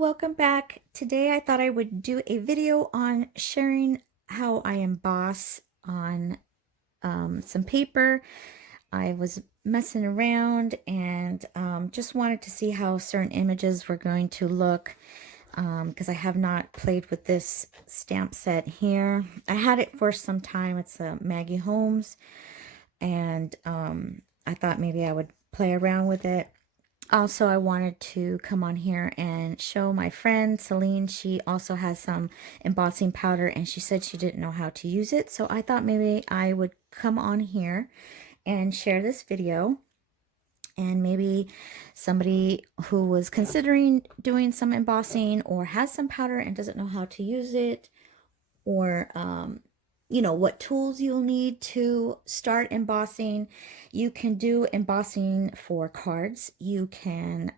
welcome back. Today I thought I would do a video on sharing how I emboss on some paper. I was messing around and just wanted to see how certain images were going to look because I have not played with this stamp set here. I had it for some time. It's a Maggie Holmes, and I thought maybe I would play around with it. Also, I wanted to come on here and show my friend Celine. She also has some embossing powder and she said she didn't know how to use it. So I thought maybe I would come on here and share this video. And maybe somebody who was considering doing some embossing or has some powder and doesn't know how to use it, or what tools you'll need to start embossing. You can do embossing for cards. You can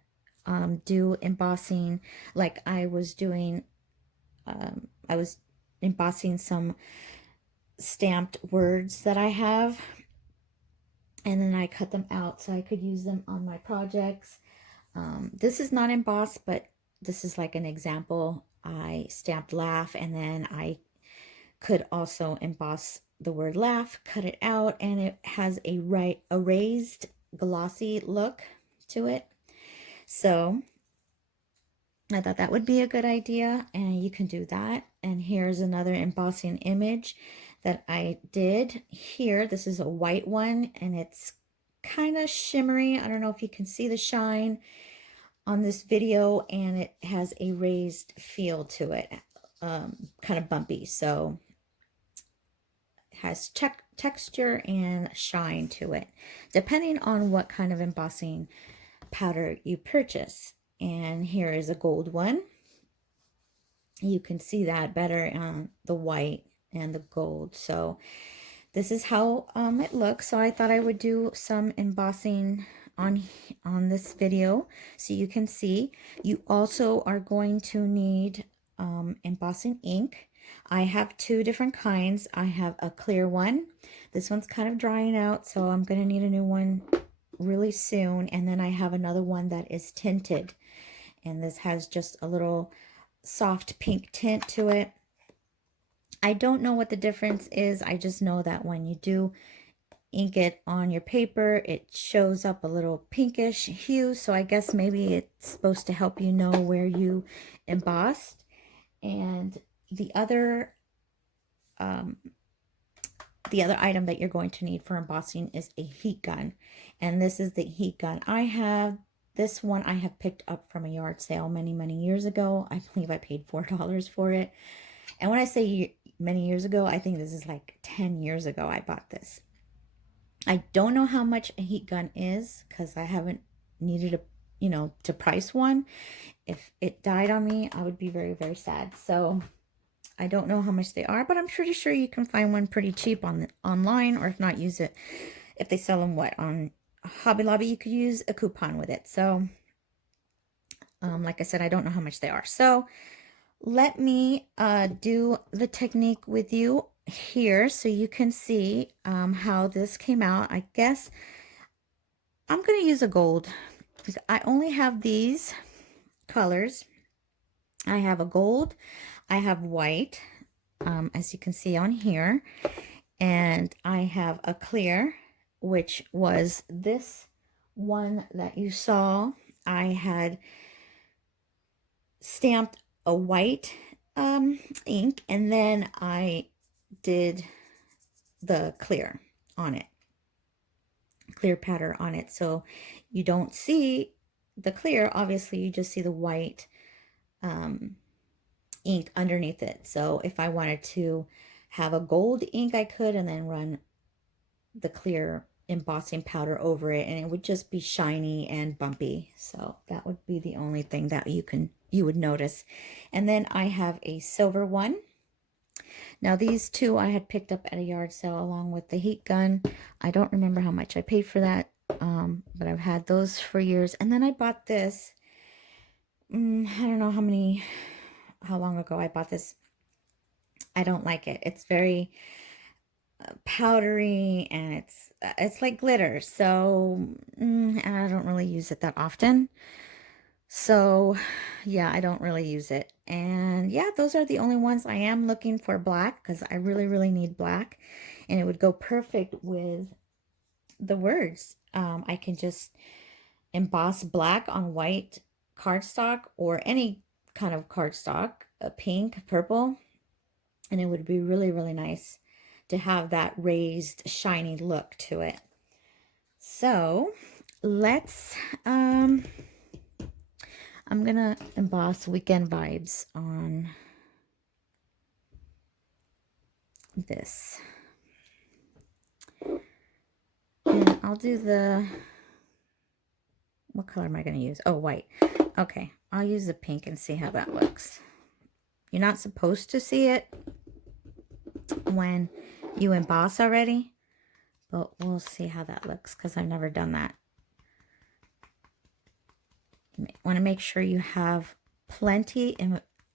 do embossing like I was doing. I was embossing some stamped words that I have, and then I cut them out so I could use them on my projects. This is not embossed, but this is like an example. I stamped laugh, and then I could also emboss the word laugh, cut it out, and it has a raised glossy look to it. So I thought that would be a good idea, and you can do that. And here's another embossing image that I did here. This is a white one, and it's kind of shimmery. I don't know if you can see the shine on this video, and it has a raised feel to it, kind of bumpy. So has texture and shine to it, depending on what kind of embossing powder you purchase. And here is a gold one. You can see that better on the white and the gold. So this is how it looks. So I thought I would do some embossing on this video so you can see. You also are going to need embossing ink. I have two different kinds. I have a clear one. This one's kind of drying out, so I'm going to need a new one really soon. And then I have another one that is tinted, and this has just a little soft pink tint to it. I don't know what the difference is. I just know that when you do ink it on your paper, it shows up a little pinkish hue. So I guess maybe it's supposed to help you know where you embossed. And the other item that you're going to need for embossing is a heat gun. And this is the heat gun I have. This one I have picked up from a yard sale many, many years ago. I believe I paid $4 for it. And when I say many years ago, I think this is like 10 years ago I bought this. I don't know how much a heat gun is because I haven't needed to price one. If it died on me, I would be very, very sad. So I don't know how much they are, but I'm pretty sure you can find one pretty cheap online, or if not, use it. If they sell them on Hobby Lobby, you could use a coupon with it. So like I said, I don't know how much they are. So let me do the technique with you here so you can see how this came out. I guess I'm going to use a gold because I only have these colors. I have a gold, I have white, as you can see on here, and I have a clear, which was this one that you saw. I had stamped a white ink, and then I did the clear on it, clear powder on it. So you don't see the clear, obviously you just see the white ink underneath it. So if I wanted to have a gold ink, I could, and then run the clear embossing powder over it, and it would just be shiny and bumpy. So that would be the only thing that you would notice. And then I have a silver one. Now these two I had picked up at a yard sale along with the heat gun. I don't remember how much I paid for that, but I've had those for years. And then I bought this. I don't know how long ago I bought this. I don't like it. It's very powdery, and it's like glitter. So and I don't really use it that often. So yeah, I don't really use it. And yeah, those are the only ones. I am looking for black because I really, really need black. And it would go perfect with the words. I can just emboss black on white cardstock or any kind of cardstock, pink, purple. And it would be really, really nice to have that raised, shiny look to it. So let's, I'm gonna emboss Weekend Vibes on this. And I'll do the, what color am I gonna use? Oh, white. Okay, I'll use the pink and see how that looks. You're not supposed to see it when you emboss already, but we'll see how that looks because I've never done that. You want to make sure you have plenty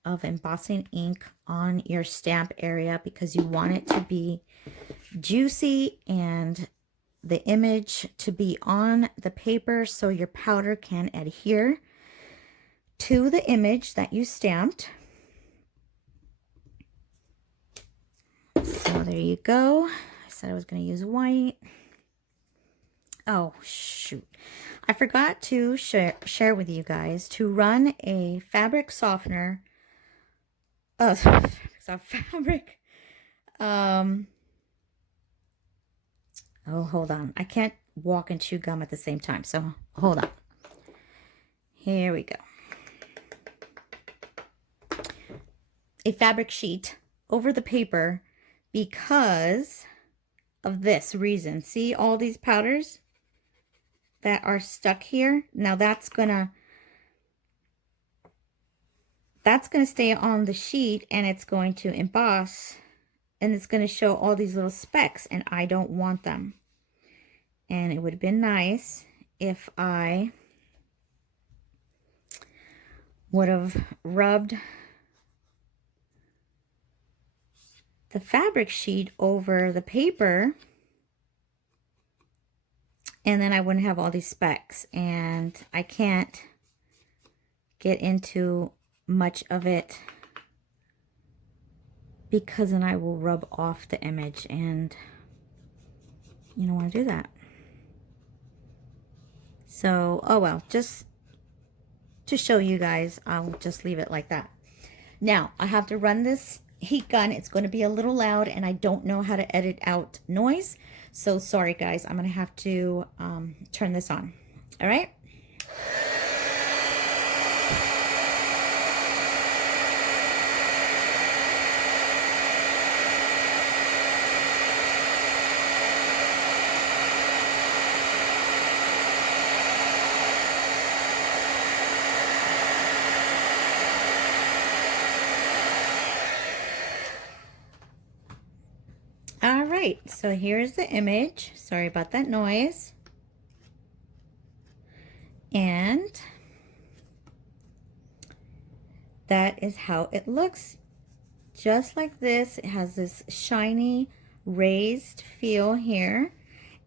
of embossing ink on your stamp area because you want it to be juicy and the image to be on the paper so your powder can adhere to the image that you stamped. So there you go. I said I was going to use white. Oh, shoot. I forgot to share with you guys to run a fabric softener. Oh, fabric. Oh, hold on. I can't walk and chew gum at the same time. So hold on. Here we go. A fabric sheet over the paper because of this reason. See all these powders that are stuck here? Now that's gonna stay on the sheet and it's going to emboss and it's going to show all these little specks and I don't want them. And it would have been nice if I would have rubbed the fabric sheet over the paper and then I wouldn't have all these specks. And I can't get into much of it because then I will rub off the image and you don't want to do that. So, oh well, just to show you guys, I'll just leave it like that. Now, I have to run this heat gun. It's going to be a little loud and I don't know how to edit out noise. So sorry guys, I'm going to have to turn this on. All right. All right, so here's the image. Sorry about that noise. And that is how it looks. Just like this. It has this shiny, raised feel here.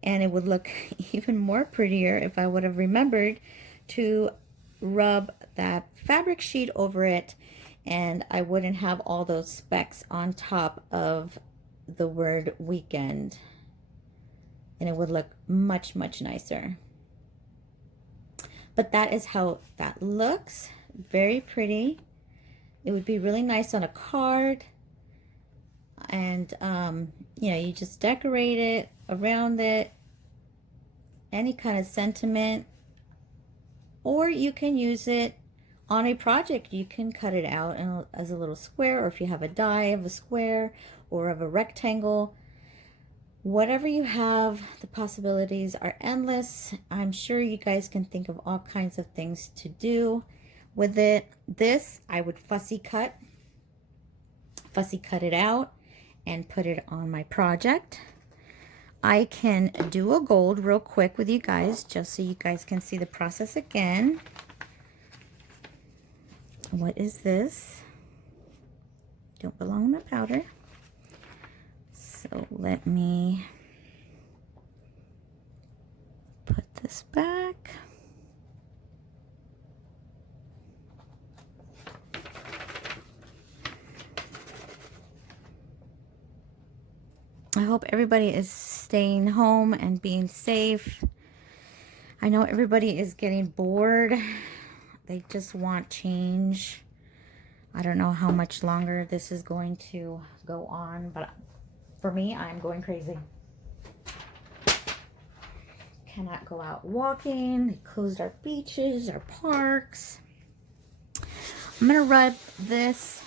And it would look even more prettier if I would have remembered to rub that fabric sheet over it and I wouldn't have all those specks on top of the word weekend. And it would look much, much nicer. But that is how that looks. Very pretty. It would be really nice on a card. And, you know, you just decorate it around it. Any kind of sentiment. Or you can use it on a project. You can cut it out as a little square. Or if you have a die of a square or of a rectangle. Whatever you have, the possibilities are endless. I'm sure you guys can think of all kinds of things to do with it. This, I would fussy cut it out and put it on my project. I can do a gold real quick with you guys, just so you guys can see the process again. What is this? Don't belong in my powder. So let me put this back. I hope everybody is staying home and being safe. I know everybody is getting bored. They just want change. I don't know how much longer this is going to go on, but for me, I'm going crazy. Cannot go out walking. They closed our beaches, our parks. I'm going to rub this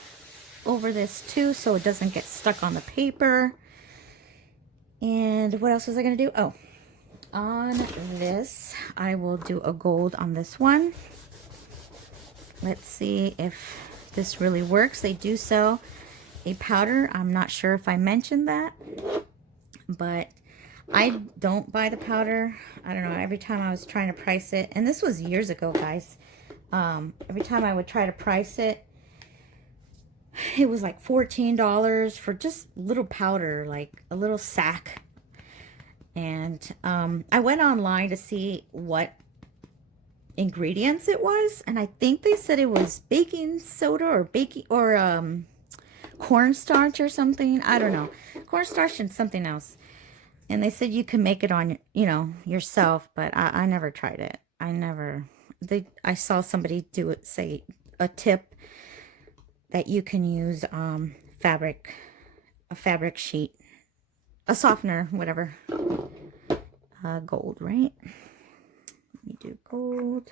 over this too so it doesn't get stuck on the paper. And what else was I going to do? Oh, on this, I will do a gold on this one. Let's see if this really works. They do sell a powder. I'm not sure if I mentioned that, but I don't buy the powder. I don't know. Every time I was trying to price it, and this was years ago, guys. Every time I would try to price it, it was like $14 for just little powder, like a little sack. And I went online to see what ingredients it was, and I think they said it was baking soda or baking or cornstarch or something. I don't know, cornstarch and something else. And they said you can make it on, you know, yourself, but I never tried it. I saw somebody do it, say a tip that you can use a fabric sheet, a softener, whatever. Gold, right? Let me do gold.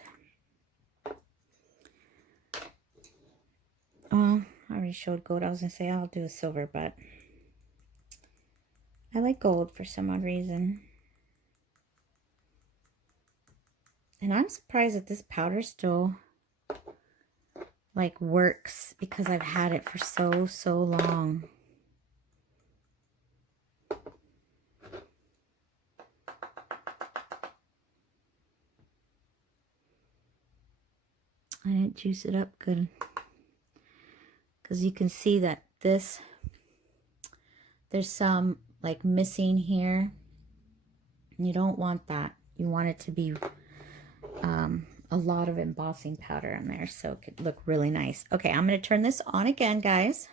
I already showed gold. I was gonna say I'll do a silver, but I like gold for some odd reason. And I'm surprised that this powder still like works because I've had it for so long. I didn't juice it up good because you can see that there's some like missing here. You don't want that. You want it to be a lot of embossing powder in there so it could look really nice. Okay, I'm going to turn this on again, guys.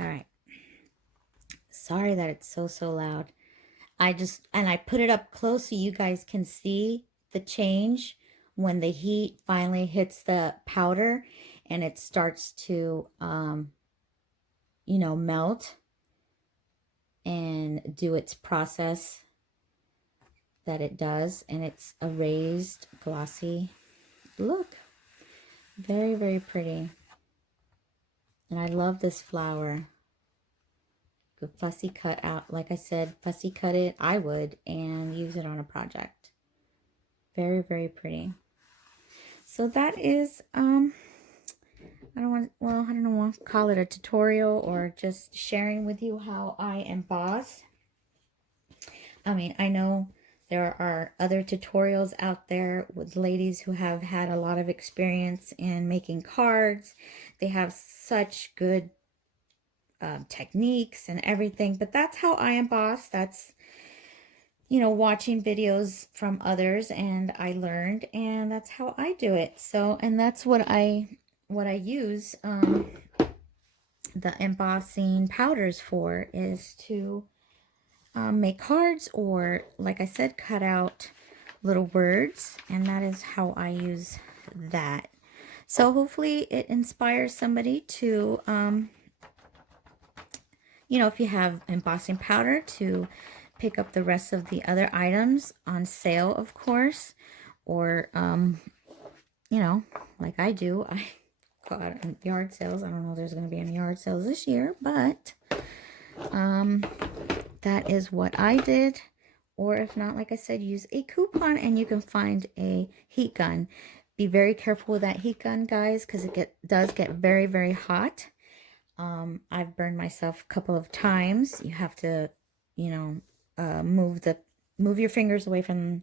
All right. Sorry that it's so loud. I put it up close so you guys can see the change when the heat finally hits the powder and it starts to, you know, melt and do its process that it does. And it's a raised, glossy look. Very pretty. And I love this flower. Good fussy cut out. Like I said, fussy cut it. I would, and use it on a project. Very pretty. So that is, I don't know, call it a tutorial or just sharing with you how I emboss. I mean, I know there are other tutorials out there with ladies who have had a lot of experience in making cards. They have such good techniques and everything, but that's how I emboss. That's, you know, watching videos from others, and I learned, and that's how I do it. So, and that's what I use the embossing powders for, is to make cards, or like I said, cut out little words, and that is how I use that. So hopefully it inspires somebody to, you know, if you have embossing powder, to pick up the rest of the other items on sale, of course, or, you know, like I do. I go out in yard sales. I don't know if there's going to be any yard sales this year, but that is what I did. Or if not, like I said, use a coupon and you can find a heat gun. Be very careful with that heat gun, guys, because it does get very hot. I've burned myself a couple of times. You have to, you know, move your fingers away from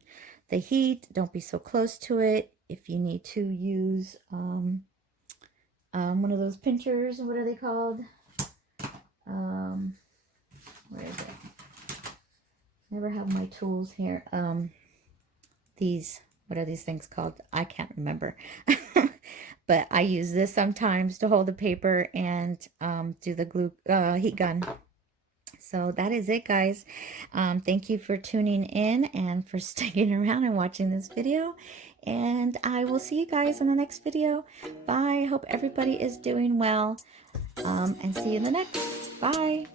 the heat. Don't be so close to it. If you need to use one of those pinchers, what are they called? Um, where is it? Never have my tools here. What are these things called? I can't remember. But I use this sometimes to hold the paper and do the glue heat gun. So that is it, guys. Thank you for tuning in and for sticking around and watching this video. And I will see you guys in the next video. Bye. Hope everybody is doing well. And see you in the next. Bye.